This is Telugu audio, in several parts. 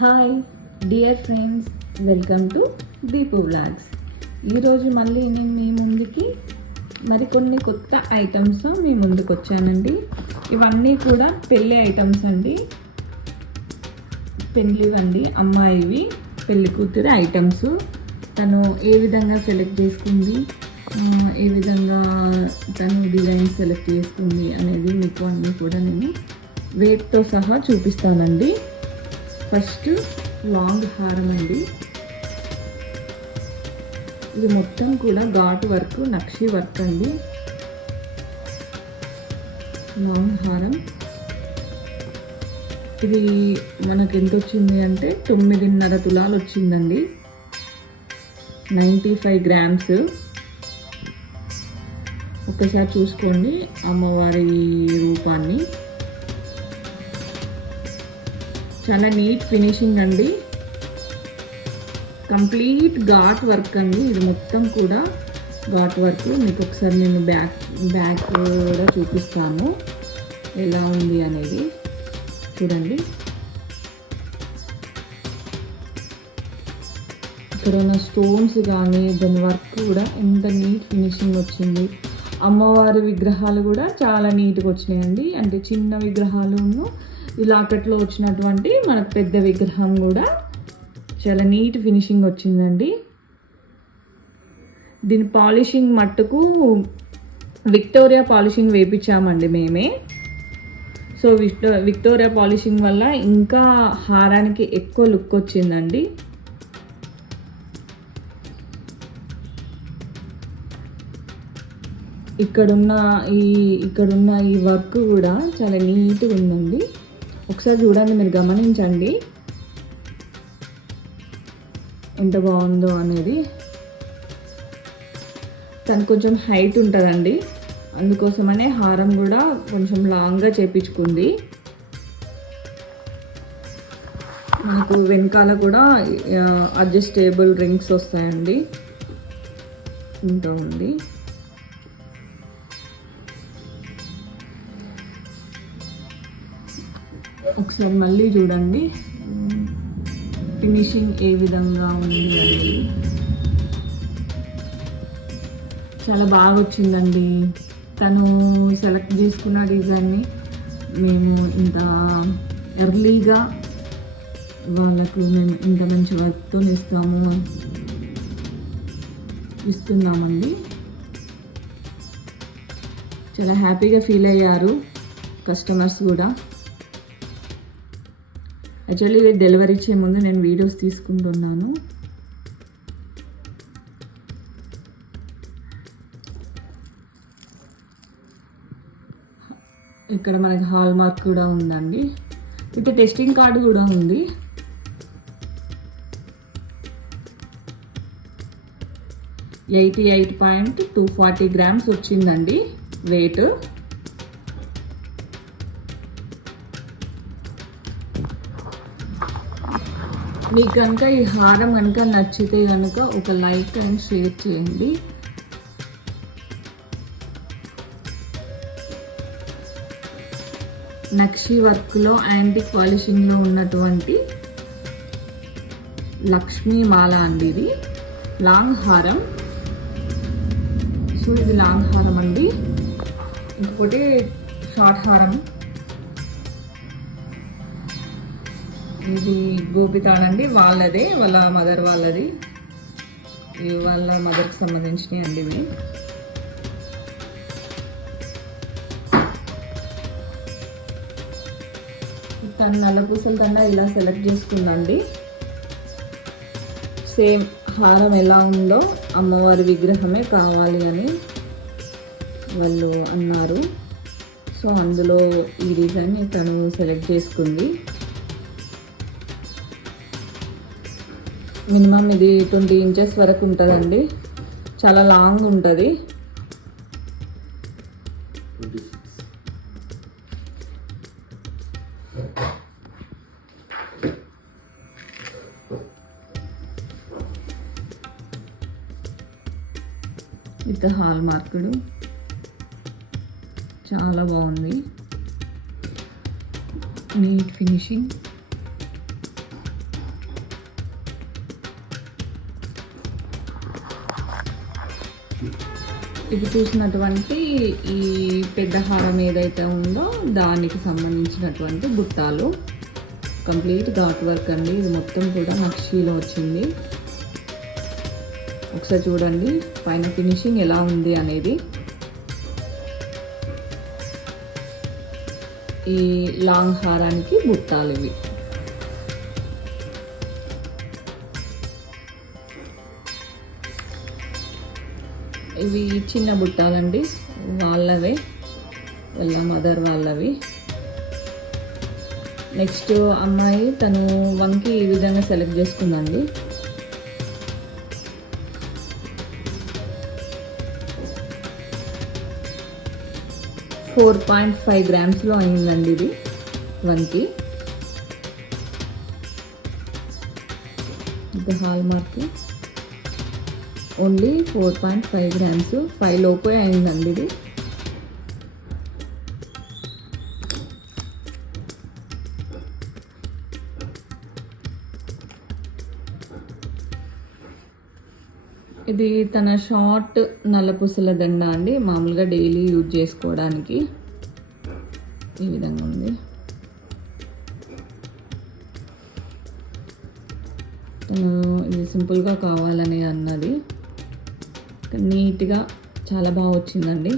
Hi dear friends, welcome to Deepu vlogs. ఈరోజు మళ్ళీ నేను మీ ముందుకి మరికొన్ని కొత్త ఐటమ్స్ మీ ముందుకు వచ్చానండి. ఇవన్నీ కూడా పెళ్ళి ఐటమ్స్ అండి, పెళ్ళివండి, అమ్మాయివి పెళ్ళి కూతురు ఐటమ్స్. తను ఏ విధంగా సెలెక్ట్ చేసుకుంది, ఏ విధంగా తను డిజైన్ సెలెక్ట్ చేసుకుంది అనేది మీకు అన్నీ కూడా నేను వెయిట్తో సహా చూపిస్తానండి. ఫస్ట్ లాంగ్ హారం అండి. ఇది మొత్తం కూడా ఘాట్ వర్క్, నక్షి వర్క్ అండి. లాంగ్ హారం ఇది మనకు ఎంత వచ్చింది అంటే 9.5 తులాలు వచ్చిందండి. 95 గ్రామ్స్. ఒకసారి చూసుకోండి అమ్మవారి రూపాన్ని. చాలా నీట్ ఫినిషింగ్ అండి, కంప్లీట్ ఘాట్ వర్క్ అండి. ఇది మొత్తం కూడా ఘాట్ వర్క్. మీకు ఒకసారి నేను బ్యాక్ కూడా చూపిస్తాను ఎలా ఉంది అనేది. చూడండి, ఇక్కడ ఉన్న స్టోన్స్ కానీ దాని వర్క్ కూడా ఎంత నీట్ ఫినిషింగ్ వచ్చింది. అమ్మవారి విగ్రహాలు కూడా చాలా నీట్గా వచ్చినాయండి. అంటే చిన్న విగ్రహాలను ఈ లాకెట్లో వచ్చినటువంటి మనకు పెద్ద విగ్రహం కూడా చాలా నీట్ ఫినిషింగ్ వచ్చిందండి. దీని పాలిషింగ్ మట్టుకు విక్టోరియా పాలిషింగ్ వేయించామండి మేమే. సో విక్టోరియా పాలిషింగ్ వల్ల ఇంకా హారానికి ఎక్కువ లుక్ వచ్చిందండి. ఇక్కడున్న ఈ వర్క్ కూడా చాలా నీట్గా ఉందండి. ఒకసారి చూడండి, మీరు గమనించండి ఎంత బాగుందో అనేది. తను కొంచెం హైట్ ఉంటుందండి, అందుకోసమనే హారం కూడా కొంచెం లాంగ్గా చేపించుకుంది. మనకు వెనకాల కూడా అడ్జస్టేబుల్ రింగ్స్ వస్తాయండి. ఇంకా ఉంది. ఒకసారి మళ్ళీ చూడండి ఫినిషింగ్ ఏ విధంగా ఉంది అనేది. చాలా బాగా వచ్చిందండి. తను సెలెక్ట్ చేసుకున్న డిజైన్ని మేము ఇంత ఎర్లీగా వాళ్ళకు మేము ఇంత మంచి వర్క్తో ఇస్తున్నామండి. చాలా హ్యాపీగా ఫీల్ అయ్యారు కస్టమర్స్ కూడా. యాక్చువల్లీ ఇది డెలివరీ ఇచ్చే ముందు నేను వీడియోస్ తీసుకుంటున్నాను. ఇక్కడ మనకి హాల్ మార్క్ కూడా ఉందండి, విత్ టెస్టింగ్ కార్డు కూడా ఉంది. $88.240 గ్రామ్స్ వచ్చిందండి వెయిట్. మీకు కనుక ఈ హారం కనుక నచ్చితే కనుక ఒక లైక్ అండ్ షేర్ చేయండి. నక్షి వర్క్లో యాంటిక్ పాలిషింగ్లో ఉన్నటువంటి లక్ష్మీ మాల అండి. ఇది లాంగ్ హారం. సో ఇది లాంగ్ హారం అండి. ఇంకోటి షార్ట్ హారం. ఇది గోపితాడండి, వాళ్ళదే, వాళ్ళ మదర్ వాళ్ళది. వాళ్ళ మదర్కి సంబంధించినవి అండి ఇవి. తను నల్లపూసల దండ ఇలా సెలెక్ట్ చేసుకుందండి. సేమ్ హారం ఎలా ఉందో అమ్మవారి విగ్రహమే కావాలి అని వాళ్ళు అన్నారు. సో అందులో ఈ డిజైన్ని తను సెలెక్ట్ చేసుకుంది. మినిమం ఇది 20 ఇంచెస్ వరకు ఉంటుందండి, చాలా లాంగ్ ఉంటుంది. విత్ హాల్ మార్కుడు చాలా బాగుంది, నీట్ ఫినిషింగ్. ఇప్పుడు చూసినటువంటి ఈ పెద్ద హారం ఏదైతే ఉందో దానికి సంబంధించినటువంటి బుట్టాలు. కంప్లీట్ ఘాట్ వర్క్ అండి. ఇది మొత్తం కూడా నక్షీలో వచ్చింది. ఒకసారి చూడండి పైన ఫినిషింగ్ ఎలా ఉంది అనేది. ఈ లాంగ్ హారానికి బుట్టాలు ఇవి. ఇవి చిన్న బుట్టాలండి, వాళ్ళవే, వాళ్ళ మదర్ వాళ్ళవి. నెక్స్ట్ అమ్మాయి తను వంకి ఈ విధంగా సెలెక్ట్ చేసుకుందండి. $4.5 గ్రామ్స్లో అయిందండి ఇది వంకి. ఇది హాల్ మార్క్. ఓన్లీ 4.5 గ్రామ్స్, 5 లోపే అయిందండి ఇది. ఇది తన షార్ట్ నల్లపూసల దండ అండి, మామూలుగా డైలీ యూజ్ చేసుకోవడానికి. ఈ విధంగా ఉంది. ఇది సింపుల్గా కావాలని అన్నది, నీట్గా చాలా బాగా వచ్చిందండి.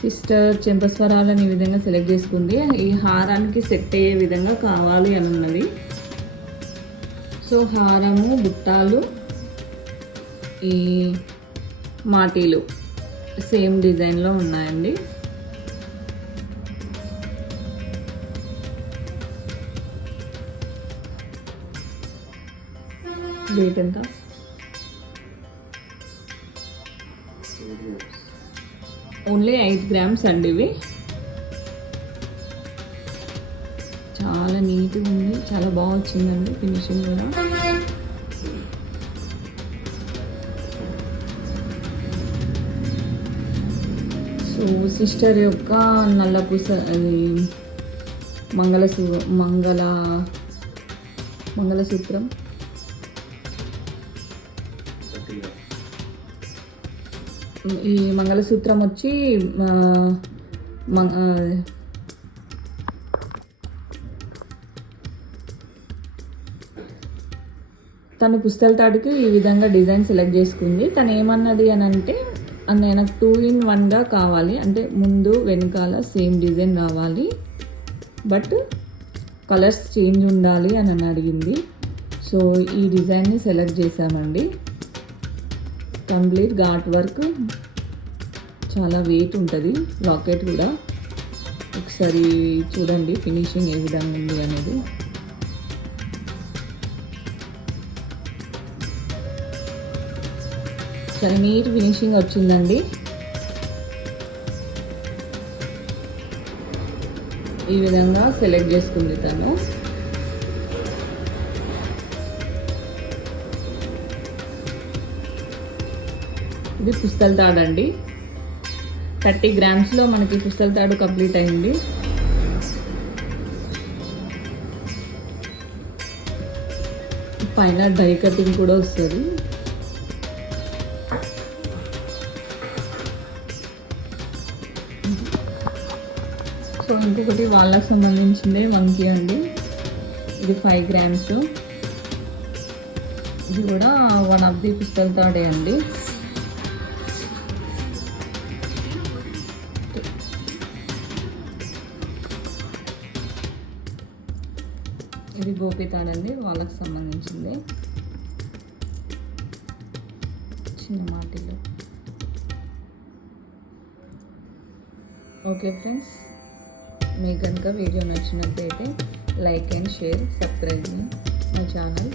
సిస్టర్ చెంపస్వరాలను ఈ విధంగా సెలెక్ట్ చేసుకుంది. ఈ హారానికి సెట్ అయ్యే విధంగా కావాలి అని ఉన్నది. సో హారము, బుట్టాలు, ఈ మాటీలు సేమ్ డిజైన్లో ఉన్నాయండి. వెయిట్ ఎంత? ఓన్లీ 8 గ్రామ్స్ అండి ఇవి. చాలా నీట్గా ఉంది, చాలా బాగా వచ్చిందండి ఫినిషింగ్ కూడా. సో సిస్టర్ యొక్క నల్లపూస అది మంగళసూత్రం ఈ మంగళసూత్రం వచ్చి తను పుస్తల తాడుకి ఈ విధంగా డిజైన్ సెలెక్ట్ చేసుకుంది. తను ఏమన్నది అని అంటే, నాకు 2-in-1గా కావాలి, అంటే ముందు వెనకాల సేమ్ డిజైన్ రావాలి, బట్ కలర్స్ చేంజ్ ఉండాలి అని అడిగింది. సో ఈ డిజైన్ని సెలెక్ట్ చేసామండి. కంప్లీట్ ఘాట్ వర్క్, చాలా వెయిట్ ఉంటుంది. లాకెట్ కూడా ఒకసారి చూడండి ఫినిషింగ్ ఏ విధంగా ఉంది అనేది. చాలా నీట్ ఫినిషింగ్ వచ్చిందండి. ఈ విధంగా సెలెక్ట్ చేసుకుంది తను. ఇది పుస్తల తాడు అండి. 30 గ్రామ్స్లో మనకి పుస్తల తాడు కంప్లీట్ అయింది. పైన డై కటింగ్ కూడా వస్తుంది. సో ఇంకొకటి వాళ్ళకి సంబంధించింది వంకి అండి. ఇది 5 గ్రామ్స్. ఇది కూడా వన్ ఆఫ్ ది పుస్తల తాడే అండి. ఇది గోపి తాడండి, వాళ్ళకి సంబంధించింది. చిన్న మాటిలో. ఓకే ఫ్రెండ్స్, మీకు కనుక వీడియో నచ్చినట్లయితే like and share, subscribe my channel.